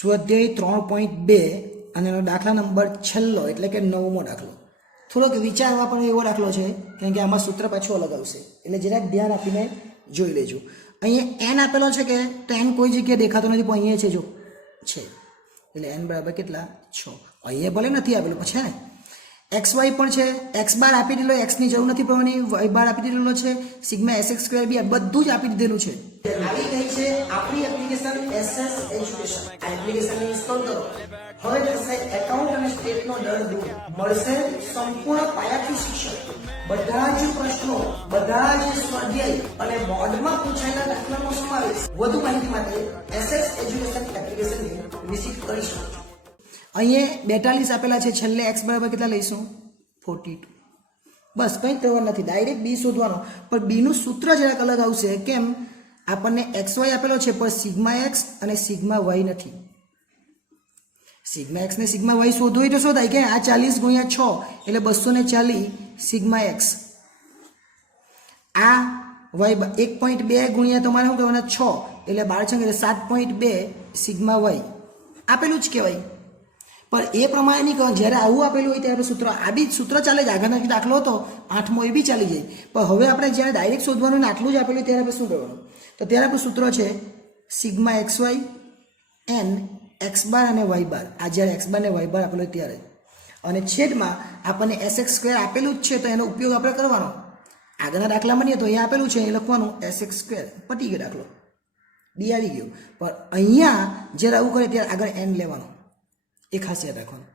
સ્વાધ્યાય 3.2 અને એનો દાખલા નંબર છેલ્લો એટલે કે 9મો દાખલો. થોડોક વિચારવા પણ એવો દાખલો છે કારણ કે આમાં સૂત્ર પાછું અલગ આવશે, એટલે જરાક ધ્યાન આપીને જોઈ લેજો. અહીંયા n આપેલો છે કે તો n કોઈ જગ્યાએ દેખાતો નથી, પણ અહીંયા છે જો છે, એટલે n બરાબર કેટલા 6. અહીંયા ભલે નથી આપેલું પણ છે ને. xy પણ છે, x બાર આપી દીધેલો, x ની જરૂર નથી પડવાની, y બાર આપી દીધેલો છે, સિગ્મા sx² બી બધું જ આપી દીધેલું છે. આવી ગઈ છે આપણી એપ્લિકેશન SS એજ્યુકેશન. આ એપ્લિકેશનને ઇન્સ્ટોલ કરો. હવે થશે એકાઉન્ટ અને સ્ટેટનો દર દૂર, મળશે સંપૂર્ણ પાયાથી શિક્ષણ, બધા જ પ્રશ્નો, બધા જ સ્વાધ્યાય અને બોર્ડમાં પૂછાયેલા દાખલાનો સમાવેશ. વધુ માહિતી માટે SS એજ્યુકેશન એપ્લિકેશનને વિઝિટ કરી શકો છો. અહીંયા 42 આપેલા છે, છેલ્લે x બરાબર કેટલા લઈશું 42. બસ કંઈ કરવાનું નથી, ડાયરેક્ટ b શોધવાનો. પણ b નું સૂત્ર જરાક અલગ આવશે. કેમ? આપણને xy આપેલો છે પણ સિગ્મા x અને સિગ્મા y નથી. સિગ્મા x ને સિગ્મા y શોધવું હોય તો શોધાય કે આ 40 ગુણ્યા 6 એટલે 240 સિગ્મા x. આ y 1.2 ગુણ્યા તમારે શું કરવાના 6 એટલે 12 એટલે 7.2 સિગ્મા y આપેલું જ કહેવાય. પણ એ પ્રમાણે નહીં કહો, જ્યારે આવું આપેલું હોય ત્યારે સૂત્ર, આ બી સૂત્ર ચાલે જ. આગળનો દાખલો હતો 8મો, એ બી ચાલી જાય. પણ હવે આપણે જ્યારે ડાયરેક્ટ શોધવાનું આટલું જ આપેલું ત્યારે આપણે શું કરવાનું? તો ત્યારે આપણું સૂત્ર છે સિગ્મા xy n x બાર અને y બાર. આ જ્યારે x બાર ને y બાર આપેલું ત્યારે, અને છેદમાં આપણને sx² આપેલું જ છે તો એનો ઉપયોગ આપણે કરવાનો. આગળના દાખલામાં નહીં તો અહીંયા આપેલું છે એ લખવાનું sx², પટી ગયો દાખલો, ડી આવી ગયો. પણ અહીંયા જ્યારે આવું કરે ત્યારે આગળ n લેવાનો, એ ખાસ યાદ રાખવાનું.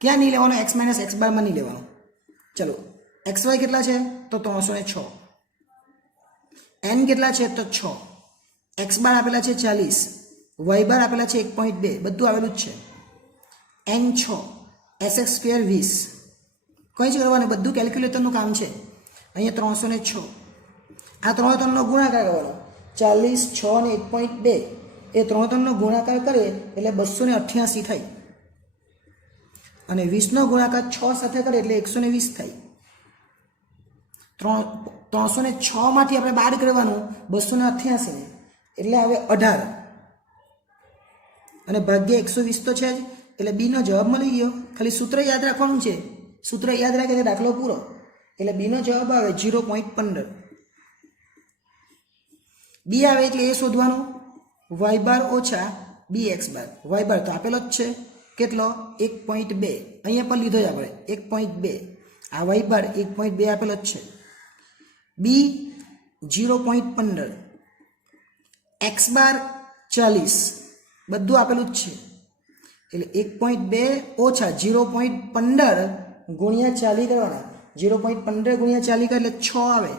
ક્યાં નહીં લેવાનો? x માઇનસ x બારમાં નહીં લેવાનો. ચલો xy કેટલા છે તો 306, n કેટલા છે તો 6, x બાર આપેલા છે 40, y બાર આપેલા છે 1.2, બધું આવેલું જ છે. n 6, sx² 20. કંઈ જ કરવાનું, બધું કેલ્ક્યુલેટરનું કામ છે. અહીંયા 306, આ 3 નો ગુણાકાર કરવાનો. 40, 6 અને 1.2 એ 3 નો ગુણાકાર કરે એટલે 288 થાય, અને 20 નો ગુણાકાર 6 સાથે કરે એટલે 120 થાય. 306 માંથી આપણે બાદ કરવાનું 288 ને, એટલે હવે 18 અને ભાગ્ય 120 તો છે જ, એટલે બી નો જવાબ મળી ગયો. ખાલી સૂત્ર યાદ રાખવાનું છે, સૂત્ર યાદ રાખે એટલે દાખલો પૂરો. એટલે બી નો જવાબ આવે 0.15. બી આવે એટલે એ શોધવાનું y બાર ઓછા bx બાર. y બાર તો આપેલો જ છે કેટલો 1.2, અહીંયા પર લીધો જ આપણે 1.2, આ y બાર 1.2 આપેલો જ છે. b 0.15, x બાર 40, બધું આપેલું જ છે. એટલે 1.2 ઓછા 0.15 ગુણ્યા 40 કરવાના. 0.15 ગુણ્યા 40 કરે એટલે 6 આવે.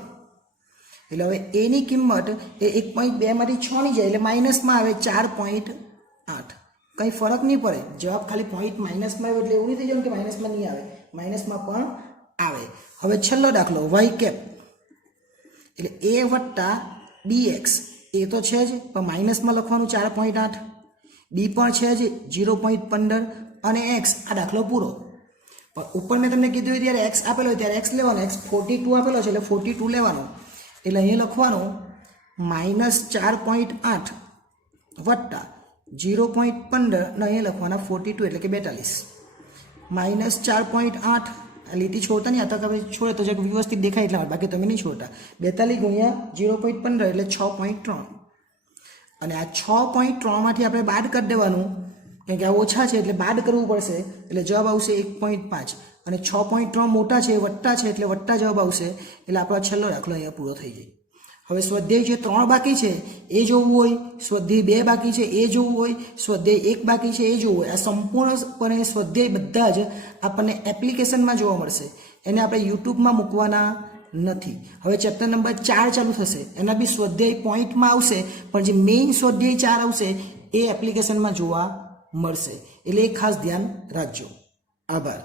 એટલે હવે એની કિંમત એ 1.2 માંથી 6 ની જાય એટલે માઇનસમાં આવે 4.8. કંઈ ફરક નહીં પડે, જવાબ ખાલી પોઈન્ટ માઇનસમાં આવે એટલે એવું નહીં થઈ જાય કે માઇનસમાં નહીં આવે, માઇનસમાં પણ આવે. હવે છેલ્લો દાખલો y કેપ, એટલે a વત્તા bx. એ તો છે જ પણ માઇનસમાં લખવાનું 4.8, b પણ છે જ 0.15 અને x. આ દાખલો પૂરો. પણ ઉપર મેં તમને કીધું ત્યારે x આપેલો હોય ત્યારે x લેવાનો. x 42 આપેલો છે એટલે 42 લેવાનો. એટલે અહીંયા લખવાનું -4.8 વત્તા 0.15 ને અહીંયા લખવાના 42 એટલે કે 42. -4.8 લીટી છોડતા નહીં, આ તો હવે છોડે તો જે વ્યવસ્થિત દેખાય એટલા માટે, બાકી તમે નહીં છોડતા. 42 ગુણ્યા 0.15 એટલે 6.3, અને આ 6.3 માંથી આપણે બાદ કરી દેવાનું કારણ કે આ ઓછા છે એટલે બાદ કરવું પડશે. એટલે જવાબ આવશે 1.5, અને 6.3 મોટા છે વત્તા છે એટલે વત્તા જવાબ આવશે. એટલે આપણો છેલ્લો દાખલો અહીંયા પૂરો થઈ જાય. હવે સ્વાધ્યાય જે 3 બાકી છે એ જોવું હોય, સ્વાધ્યાય 2 બાકી છે એ જોવું હોય, સ્વાધ્યાય 1 બાકી છે એ જોવું હોય, આ સંપૂર્ણપણે સ્વાધ્યાય બધા જ આપણને એપ્લિકેશનમાં જોવા મળશે. એને આપણે યુટ્યુબમાં મૂકવાના નથી. હવે ચેપ્ટર નંબર 4 ચાલુ થશે, એના બી સ્વાધ્યાય પોઈન્ટમાં આવશે, પણ જે મેઇન સ્વાધ્યાય 4 આવશે એ એપ્લિકેશનમાં જોવા મળશે. એટલે એ ખાસ ધ્યાન રાખજો. આભાર.